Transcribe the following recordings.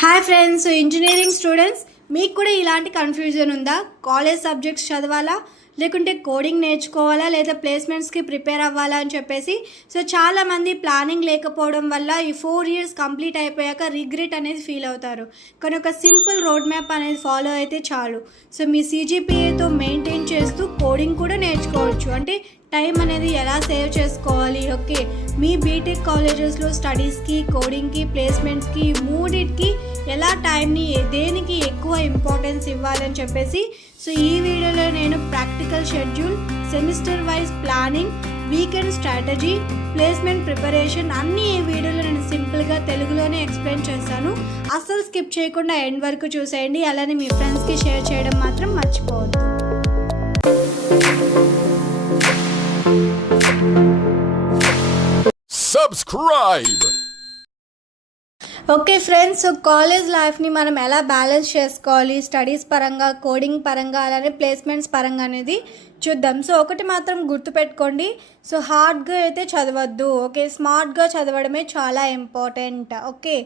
Hi friends, engineering students, మీకు కూడా ఇలాంటి కన్ఫ్యూజన్ ఉందా? కాలేజ్ సబ్జెక్ట్స్ చదవాలా, లేకుంటే కోడింగ్ నేర్చుకోవాలా, లేదా ప్లేస్మెంట్స్కి ప్రిపేర్ అవ్వాలా అని చెప్పేసి. సో చాలామంది ప్లానింగ్ లేకపోవడం వల్ల ఈ 4 years కంప్లీట్ అయిపోయాక రిగ్రెట్ అనేది ఫీల్ అవుతారు. కానీ ఒక సింపుల్ రోడ్ మ్యాప్ అనేది ఫాలో అయితే చాలు. సో మీ CGPAతో మెయింటైన్ చేస్తూ కోడింగ్ కూడా నేర్చుకోవచ్చు. అంటే టైం అనేది ఎలా సేవ్ చేసుకోవాలి, ఓకే, మీ బీటెక్ కాలేజెస్లో స్టడీస్కి, కోడింగ్కి, ప్లేస్మెంట్స్కి మూడింటికి ఎలా టైంని దేనికి ఎక్కువ ఇంపార్టెన్స్ ఇవ్వాలని చెప్పేసి. సో ఈ వీడియోలో నేను practical schedule, semester wise planning, weekend strategy, placement preparation అన్నీ ఈ వీడియోలో నేను సింపుల్గా తెలుగులోనే ఎక్స్ప్లెయిన్ చేస్తాను. అస్సలు స్కిప్ చేయకుండా ఎండ్ వరకు చూసేయండి. అలానే మీ ఫ్రెండ్స్కి షేర్ చేయడం మాత్రం మర్చిపోవద్దు. Subscribe. Okay friends, so college లైఫ్ని మనం ఎలా బ్యాలెన్స్ చేసుకోవాలి, స్టడీస్ పరంగా, కోడింగ్ పరంగా, అలానే ప్లేస్మెంట్స్ పరంగా అనేది చూద్దాం. సో ఒకటి మాత్రం గుర్తుపెట్టుకోండి, సో హార్డ్గా అయితే చదవద్దు, ఓకే, స్మార్ట్గా చదవడమే చాలా important. Okay,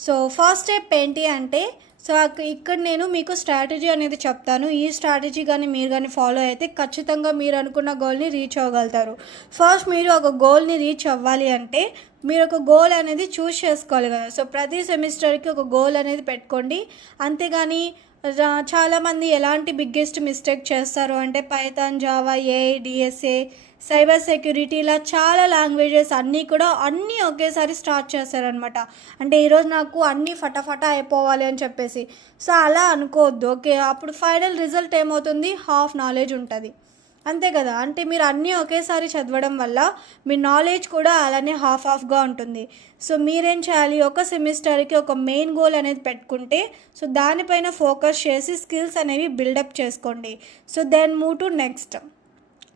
so first step ఏంటి అంటే, సో ఇక్కడ నేను మీకు స్ట్రాటజీ అనేది చెప్తాను. ఈ స్ట్రాటజీ కానీ మీరు కానీ ఫాలో అయితే ఖచ్చితంగా మీరు అనుకున్న గోల్ని రీచ్ అవ్వగలుగుతారు. ఫస్ట్ మీరు ఒక గోల్ని రీచ్ అవ్వాలి అంటే మీరు ఒక గోల్ అనేది చూస్ చేసుకోవాలి కదా. సో ప్రతి సెమిస్టర్కి ఒక గోల్ అనేది పెట్టుకోండి. అంతేగాని చాలామంది ఎలాంటి బిగ్గెస్ట్ మిస్టేక్ చేస్తారు అంటే Python, Java, AI, DSA, cyber security, ఇలా చాలా లాంగ్వేజెస్ అన్నీ ఒకేసారి స్టార్ట్ చేస్తారనమాట. అంటే ఈరోజు నాకు అన్నీ ఫటాఫటా అయిపోవాలి అని చెప్పేసి. సో అలా అనుకోవద్దు, ఓకే. అప్పుడు ఫైనల్ రిజల్ట్ ఏమవుతుంది, హాఫ్ నాలెడ్జ్ ఉంటుంది, అంతే కదా. అంటే మీరు అన్నీ ఒకేసారి చదవడం వల్ల మీ నాలెడ్జ్ కూడా అలానే హాఫ్గా ఉంటుంది. సో మీరేం చేయాలి, ఒక సెమిస్టర్కి ఒక మెయిన్ గోల్ అనేది పెట్టుకుంటే సో దానిపైన ఫోకస్ చేసి స్కిల్స్ అనేవి బిల్డప్ చేసుకోండి. So then move to next,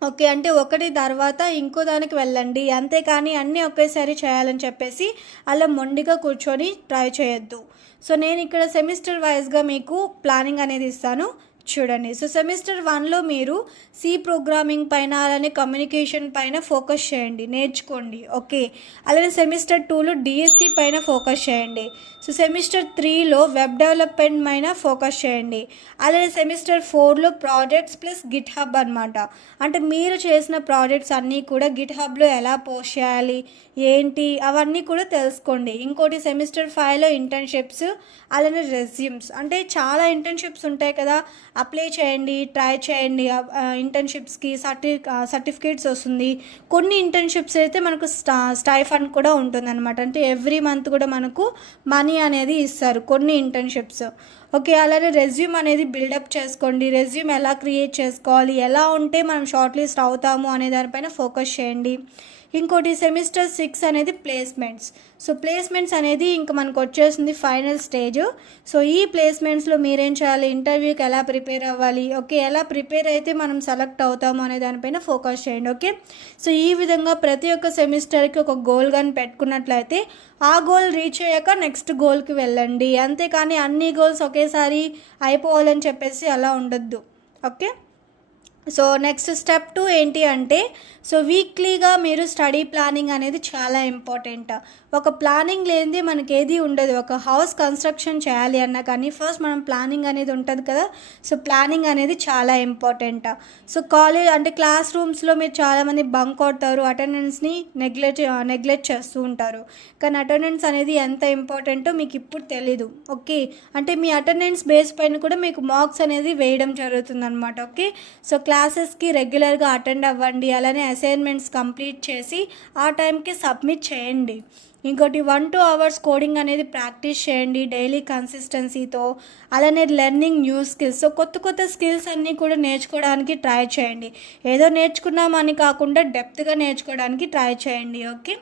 okay. అంటే ఒకటి తర్వాత ఇంకో దానికి వెళ్ళండి, అంతేకాని అన్నీ ఒకేసారి చేయాలని చెప్పేసి అలా మొండిగా కూర్చొని ట్రై చేయొద్దు. సో నేను ఇక్కడ సెమిస్టర్ వైజ్గా మీకు ప్లానింగ్ అనేది ఇస్తాను, చూడండి. సో సెమిస్టర్ 1లో మీరు C ప్రోగ్రామింగ్ పైన, అలానే కమ్యూనికేషన్ పైన ఫోకస్ చేయండి, నేర్చుకోండి, ఓకే. అలానే సెమిస్టర్ 2లో DSC పైన ఫోకస్ చేయండి. సో సెమిస్టర్ 3లో వెబ్ డెవలప్మెంట్ పైన ఫోకస్ చేయండి. అలానే సెమిస్టర్ 4లో ప్రాజెక్ట్స్ ప్లస్ GitHub అనమాట. అంటే మీరు చేసిన ప్రాజెక్ట్స్ అన్నీ కూడా GitHubలో ఎలా పోస్ట్ చేయాలి, ఏంటి, అవన్నీ కూడా తెలుసుకోండి. ఇంకోటి సెమిస్టర్ 5లో ఇంటర్న్షిప్స్, అలానే రెజ్యూమ్స్. అంటే చాలా ఇంటర్న్షిప్స్ ఉంటాయి కదా, అప్లై చేయండి, ట్రై చేయండి. ఇంటర్న్షిప్స్కి సర్టిఫికేట్స్ వస్తుంది. కొన్ని ఇంటర్న్షిప్స్ అయితే మనకు స్టైఫండ్ కూడా ఉంటుందన్నమాట. అంటే ఎవ్రీ మంత్ కూడా మనకు మనీ అనేది ఇస్తారు కొన్ని ఇంటర్న్షిప్స్, ఓకే. అలానే రెజ్యూమ్ అనేది బిల్డప్ చేసుకోండి. రెజ్యూమ్ ఎలా క్రియేట్ చేసుకోవాలి, ఎలా ఉంటే మనం షార్ట్ లిస్ట్ అవుతాము అనే దానిపైన ఫోకస్ చేయండి. ఇంకోటి సెమిస్టర్ 6 అనేది ప్లేస్మెంట్స్. సో ప్లేస్మెంట్స్ అనేది ఇంకా మనకు వచ్చేసింది ఫైనల్ స్టేజ్. సో ఈ ప్లేస్మెంట్స్లో మీరేం చేయాలి, ఇంటర్వ్యూకి ఎలా ప్రిపేర్ అవ్వాలి, ఓకే, ఎలా ప్రిపేర్ అయితే మనం సెలెక్ట్ అవుతాము అనే దానిపైన ఫోకస్ చేయండి, ఓకే. సో ఈ విధంగా ప్రతి ఒక్క సెమిస్టర్కి ఒక గోల్ కానీ పెట్టుకున్నట్లయితే ఆ గోల్ రీచ్ అయ్యాక నెక్స్ట్ గోల్కి వెళ్ళండి. అంతేకాని అన్ని గోల్స్ ఒకేసారి అయిపోవాలని చెప్పేసి అలా ఉండొద్దు, ఓకే. సో నెక్స్ట్ స్టెప్ 2 ఏంటి అంటే, సో వీక్లీగా మీరు స్టడీ ప్లానింగ్ అనేది చాలా ఇంపార్టెంట్. ఒక ప్లానింగ్ లేనిది మనకి ఏది ఉండదు. ఒక హౌస్ కన్స్ట్రక్షన్ చేయాలి అన్నా కానీ ఫస్ట్ మనం ప్లానింగ్ అనేది ఉంటుంది కదా. సో ప్లానింగ్ అనేది చాలా ఇంపార్టెంట్. సో కాలేజ్ అంటే క్లాస్ రూమ్స్లో మీరు చాలామంది బంక్ కొడతారు, అటెండెన్స్ని నెగ్లెక్ట్ చేస్తూ ఉంటారు. కానీ అటెండెన్స్ అనేది ఎంత ఇంపార్టెంటో మీకు ఇప్పుడు తెలీదు, ఓకే. అంటే మీ అటెండెన్స్ బేస్ పైన కూడా మీకు మార్క్స్ అనేది వేయడం జరుగుతుందన్నమాట, ఓకే. సో క్లాసెస్కి రెగ్యులర్గా అటెండ్ అవ్వండి. అలానే అసైన్మెంట్స్ కంప్లీట్ చేసి ఆ టైంకి సబ్మిట్ చేయండి. ఇంకోటి 1-2 hours కోడింగ్ అనేది ప్రాక్టీస్ చేయండి డైలీ కన్సిస్టెన్సీతో. అలానే లెర్నింగ్ న్యూ స్కిల్స్, సో కొత్త స్కిల్స్ అన్నీ కూడా నేర్చుకోవడానికి ట్రై చేయండి. ఏదో నేర్చుకున్నామని కాకుండా డెప్త్గా నేర్చుకోవడానికి ట్రై చేయండి, ఓకే.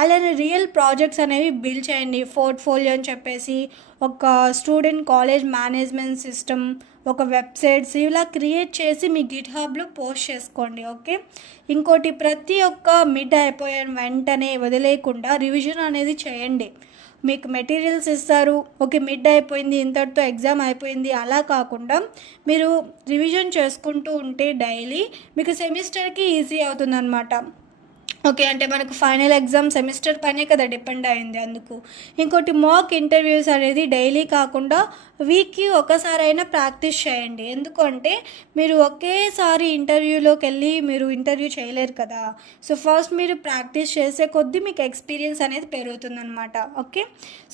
అలానే రియల్ ప్రాజెక్ట్స్ అనేవి బిల్డ్ చేయండి. పోర్ట్ఫోలియో అని చెప్పేసి ఒక స్టూడెంట్ కాలేజ్ మేనేజ్మెంట్ సిస్టమ్, ఒక వెబ్సైట్స్ ఇలా క్రియేట్ చేసి మీ GitHubలో పోస్ట్ చేసుకోండి, ఓకే. ఇంకోటి ప్రతి ఒక్క మిడ్ అయిపోయిన వెంటనే వదిలేయకుండా రివిజన్ అనేది చేయండి. మీకు మెటీరియల్స్ ఇస్తారు, ఓకే, మిడ్ అయిపోయింది, ఇంతటితో ఎగ్జామ్ అయిపోయింది, అలా కాకుండా మీరు రివిజన్ చేసుకుంటూ ఉంటే డైలీ మీకు సెమిస్టర్కి ఈజీ అవుతుందన్నమాట. ఓకే. అంటే మనకు ఫైనల్ ఎగ్జామ్ సెమిస్టర్ పైనే కదా డిపెండ్ అయింది అందుకు. ఇంకోటి మాక్ ఇంటర్వ్యూస్ అనేది డైలీ కాకుండా వీక్‌కి ఒకసారైనా ప్రాక్టీస్ చేయండి. ఎందుకు అంటే మీరు ఒకేసారి ఇంటర్వ్యూలోకెళ్ళి మీరు ఇంటర్వ్యూ చేయలేరు కదా! సో, ఫస్ట్ మీరు ప్రాక్టీస్ చేసే కొద్దీ మీకు ఎక్స్‌పీరియన్స్ అనేది పెరుగుతుందనమాట. ఓకే.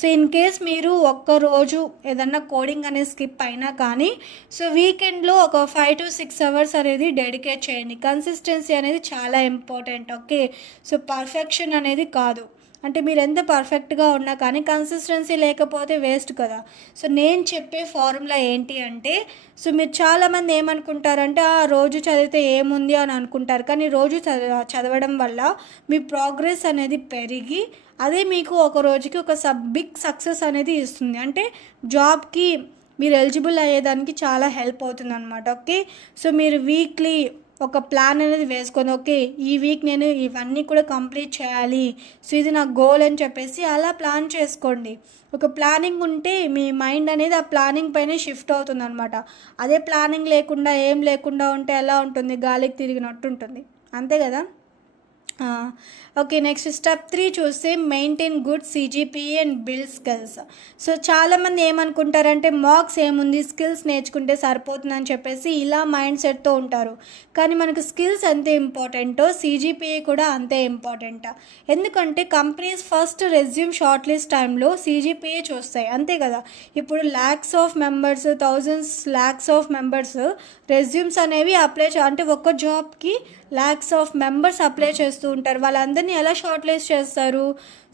సో, ఇన్ కేస్ మీరు ఒక్కరోజు ఏదన్నా కోడింగ్ అనేది స్కిప్ అయినా కానీ సో, వీకెండ్‌లో ఒక 5-6 అవర్స్ అనేది డెడికేట్ చేయండి. కన్సిస్టెన్సీ అనేది చాలా ఇంపార్టెంట్. ఓకే. సో, పర్ఫెక్షన్ అనేది కాదు. అంటే మీరు ఎంత పర్ఫెక్ట్‌గా ఉన్నా కానీ కన్సిస్టెన్సీ లేకపోతే వేస్ట్ కదా! సో, నేను చెప్పే ఫార్ములా ఏంటి అంటే సో, మీరు చాలామంది ఏమనుకుంటారంటే రోజు చదివితే ఏముంది అని అనుకుంటారు. కానీ రోజు చదవడం వల్ల మీ ప్రోగ్రెస్ అనేది పెరిగి అదే మీకు ఒక రోజుకి ఒక బిగ్ సక్సెస్ అనేది ఇస్తుంది. అంటే జాబ్‌కి మీరు ఎలిజిబుల్ అయ్యేదానికి చాలా హెల్ప్ అవుతుందనమాట. ఓకే. సో, మీరు వీక్లీ ఒక ప్లాన్ అనేది వేసుకొని ఓకే ఈ వీక్ నేను ఇవన్నీ కూడా కంప్లీట్ చేయాలి. సో, ఇది నా గోల్ అని చెప్పేసి అలా ప్లాన్ చేసుకోండి. ఒక ప్లానింగ్ ఉంటే మీ మైండ్ అనేది ఆ ప్లానింగ్ పైనే షిఫ్ట్ అవుతుందనమాట. అదే ప్లానింగ్ లేకుండా ఏం లేకుండా ఉంటే ఎలా ఉంటుంది? గాలికి తిరిగినట్టు ఉంటుంది. అంతే కదా! ఓకే. నెక్స్ట్ స్టెప్ 3 చూస్తే maintain good CGPA and build skills. So, చాలామంది ఏమనుకుంటారంటే మార్క్స్ ఏముంది స్కిల్స్ నేర్చుకుంటే సరిపోతుందని చెప్పేసి ఇలా మైండ్ సెట్తో ఉంటారు. కానీ మనకు స్కిల్స్ ఎంత ఇంపార్టెంటో సీజీపీఏ కూడా అంతే ఇంపార్టెంట్. ఎందుకంటే companies first resume short list టైంలో సీజీపీఏ చూస్తాయి. అంతే కదా! ఇప్పుడు lakhs of members, lakhs of members resumes అనేవి అప్లై అంటే ఒక్క జాబ్కి ల్యాక్స్ ఆఫ్ మెంబర్స్ అప్లై చేస్తూ ఉంటారు. వాళ్ళందరినీ ఎలా షార్ట్ లిస్ట్ చేస్తారు?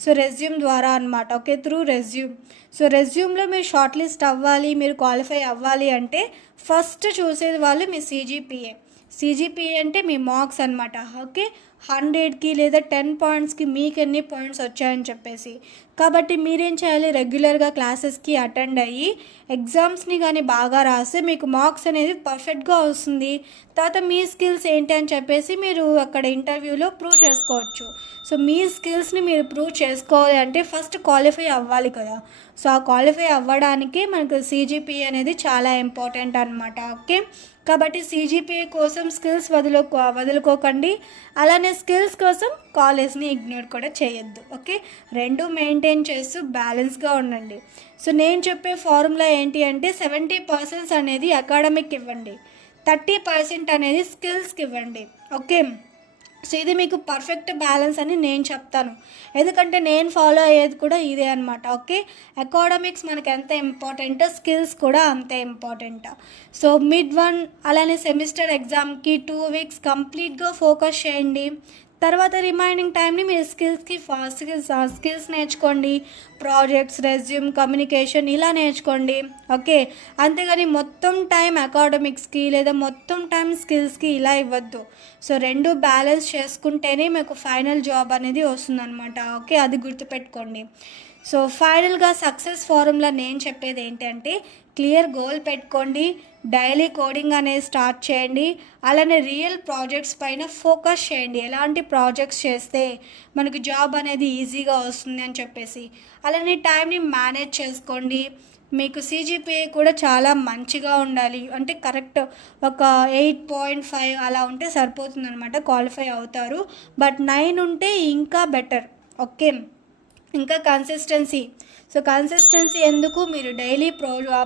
సో, రెజ్యూమ్ ద్వారా అనమాట. ఓకే. Through resume. సో, రెజ్యూమ్లో మీరు షార్ట్ లిస్ట్ అవ్వాలి, మీరు క్వాలిఫై అవ్వాలి అంటే ఫస్ట్ చూసేది వాళ్ళు మీ సీజీపీఏ. సీజీపీఏ అంటే మీ మార్క్స్ అనమాట. ఓకే. 100కి లేదా 10 పాయింట్స్కి మీకు ఎన్ని పాయింట్స్ వచ్చాయని చెప్పేసి. కాబట్టి మీరేం చేయాలి? రెగ్యులర్గా క్లాసెస్కి అటెండ్ అయ్యి ఎగ్జామ్స్ని కానీ బాగా రాస్తే మీకు మార్క్స్ అనేది పర్ఫెక్ట్గా వస్తుంది. తర్వాత మీ స్కిల్స్ ఏంటి అని చెప్పేసి మీరు అక్కడ ఇంటర్వ్యూలో ప్రూవ్ చేసుకోవచ్చు. సో, మీ స్కిల్స్ని మీరు ప్రూవ్ చేసుకోవాలి అంటే ఫస్ట్ క్వాలిఫై అవ్వాలి కదా! సో, ఆ క్వాలిఫై అవ్వడానికి మనకు సీజీపీఏ అనేది చాలా ఇంపార్టెంట్ అనమాట. ఓకే. కాబట్టి సీజీపీఏ కోసం స్కిల్స్ వదులుకోకండి. అలానే స్కిల్స్ కోసం కాలేజ్ని ఇగ్నోర్ కూడా చేయొద్దు. ఓకే. రెండు మెయింటైన్ చేస్తూ బ్యాలెన్స్గా ఉండండి. సో, నేను చెప్పే ఫార్ములా ఏంటి అంటే 70% అనేది అకాడమిక్ ఇవ్వండి, 30% అనేది స్కిల్స్కి ఇవ్వండి. ఓకే. సో, ఇది మీకు పర్ఫెక్ట్ బ్యాలెన్స్ అని నేను చెప్తాను. ఎందుకంటే నేను ఫాలో అయ్యేది కూడా ఇదే అనమాట. ఓకే. అకాడమిక్స్ మనకు ఎంత ఇంపార్టెంటో స్కిల్స్ కూడా అంతే ఇంపార్టెంట్. సో, మిడ్ 1 అలానే సెమిస్టర్ ఎగ్జామ్కి 2 వీక్స్ కంప్లీట్గా ఫోకస్ చేయండి. తర్వాత రిమైనింగ్ టైంని మీరు స్కిల్స్ నేర్చుకోండి. ప్రాజెక్ట్స్, రెజ్యూమ్, కమ్యూనికేషన్ ఇలా నేర్చుకోండి. ఓకే. అంతేగాని మొత్తం టైం అకాడమిక్స్కి లేదా మొత్తం టైం స్కిల్స్కి ఇలా ఇవ్వద్దు. సో, రెండు బ్యాలెన్స్ చేసుకుంటేనే మీకు ఫైనల్ జాబ్ అనేది వస్తుందన్నమాట. ఓకే. అది గుర్తుపెట్టుకోండి. సో, ఫైనల్గా సక్సెస్ ఫార్ములా నేను చెప్పేది ఏంటంటే క్లియర్ గోల్ పెట్టుకోండి, డైలీ కోడింగ్ అనేది స్టార్ట్ చేయండి, అలానే రియల్ ప్రాజెక్ట్స్ పైన ఫోకస్ చేయండి. ఎలాంటి ప్రాజెక్ట్స్ చేస్తే మనకు జాబ్ అనేది ఈజీగా వస్తుంది అని చెప్పేసి. అలానే టైంని మేనేజ్ చేసుకోండి. మీకు సీజీపీఏ కూడా చాలా మంచిగా ఉండాలి. అంటే కరెక్ట్ ఒక 8.5 అలా ఉంటే సరిపోతుందనమాట, క్వాలిఫై అవుతారు. బట్ 9 ఉంటే ఇంకా బెటర్. ఓకే. ఇంకా కన్సిస్టెన్సీ. సో, కన్సిస్టెన్సీ ఎందుకు? మీరు డైలీ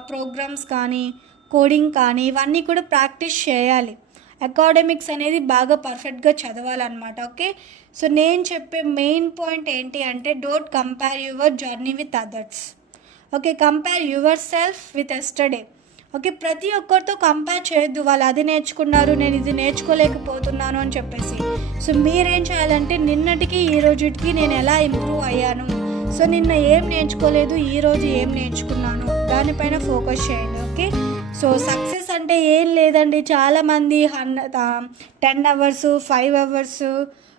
ప్రోగ్రామ్స్ కానీ కోడింగ్ కానీ ఇవన్నీ కూడా ప్రాక్టీస్ చేయాలి. అకాడమిక్స్ అనేది బాగా పర్ఫెక్ట్గా చదవాలన్నమాట. ఓకే. సో, నేను చెప్పే మెయిన్ పాయింట్ ఏంటి అంటే don't compare your journey with others. Okay. Compare your self with yesterday. Okay. ప్రతి ఒక్కరితో కంపేర్ చేయొద్దు. వాళ్ళు అది నేర్చుకున్నారు, నేను ఇది నేర్చుకోలేకపోతున్నాను అని చెప్పేసి. సో, మీరేం చేయాలంటే నిన్నటికి ఈ రోజుకి నేను ఎలా ఇంప్రూవ్ అయ్యాను, సో నిన్న ఏం నేర్చుకోలేదు, ఈరోజు ఏం నేర్చుకున్నాను, దానిపైన ఫోకస్ చేయండి. ఓకే. సో, సక్సెస్ అంటే ఏం లేదండి. చాలామంది 10 అవర్స్, 5 అవర్స్,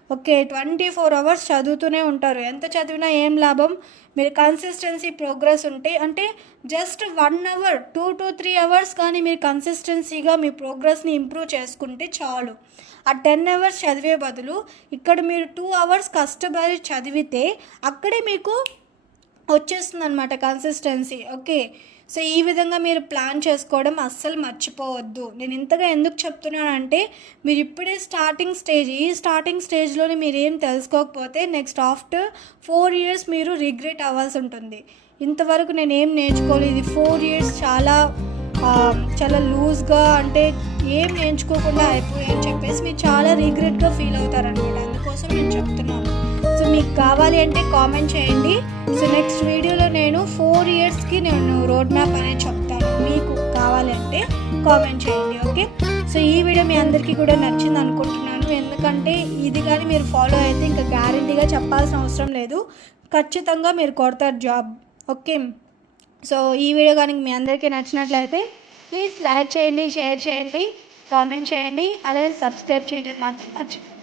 ఓకే 24 అవర్స్ చదువుతూనే ఉంటారు. ఎంత చదివినా ఏం లాభం? మీరు కన్సిస్టెన్సీ ప్రోగ్రెస్ ఉంటే అంటే జస్ట్ 1 అవర్ 2 to 3 అవర్స్ కానీ మీరు కన్సిస్టెన్సీగా మీ ప్రోగ్రెస్ని ఇంప్రూవ్ చేసుకుంటే చాలు. ఆ 10 అవర్స్ చదివే బదులు ఇక్కడ మీరు 2 అవర్స్ కష్టపడి చదివితే అక్కడే మీకు వచ్చేస్తుంది అనమాట కన్సిస్టెన్సీ. ఓకే. సో ఈ విధంగా మీరు ప్లాన్ చేసుకోవడం అస్సలు మర్చిపోవద్దు. నేను ఇంతగా ఎందుకు చెప్తున్నానంటే మీరు ఇప్పుడే ఈ స్టార్టింగ్ స్టేజ్లోనే మీరు ఏం తెలుసుకోకపోతే నెక్స్ట్ ఆఫ్టర్ 4 years మీరు రిగ్రెట్ అవ్వాల్సి ఉంటుంది. ఇంతవరకు నేను ఏం నేర్చుకోలేదు, ఇది 4 years చాలా లూజ్గా అంటే ఏం నేర్చుకోకుండా అయిపోయాయని చెప్పేసి మీరు చాలా రిగ్రెట్గా ఫీల్ అవుతారనమాట. అందుకోసం నేను చెప్తున్నాను. సో మీకు కావాలి అంటే కామెంట్ చేయండి. సో నెక్స్ట్ వీడియోలో నేను 4 yearsకి నేను రోడ్ మ్యాప్ అనేది చెప్తాను. మీకు కావాలి అంటే కామెంట్ చేయండి. ఓకే. సో ఈ వీడియో మీ అందరికీ కూడా నచ్చింది అనుకుంటున్నాను. ఎందుకంటే ఇది కానీ మీరు ఫాలో అయితే ఇంకా గ్యారెంటీగా చెప్పాల్సిన అవసరం లేదు, ఖచ్చితంగా మీరు కొడతారు జాబ్. ఓకే. సో ఈ వీడియో కానీ మీ అందరికీ నచ్చినట్లయితే ప్లీజ్ లైక్ చేయండి, షేర్ చేయండి, కామెంట్ చేయండి, అలాగే సబ్స్క్రైబ్ చేయడం మాత్రం మర్చిపోకండి.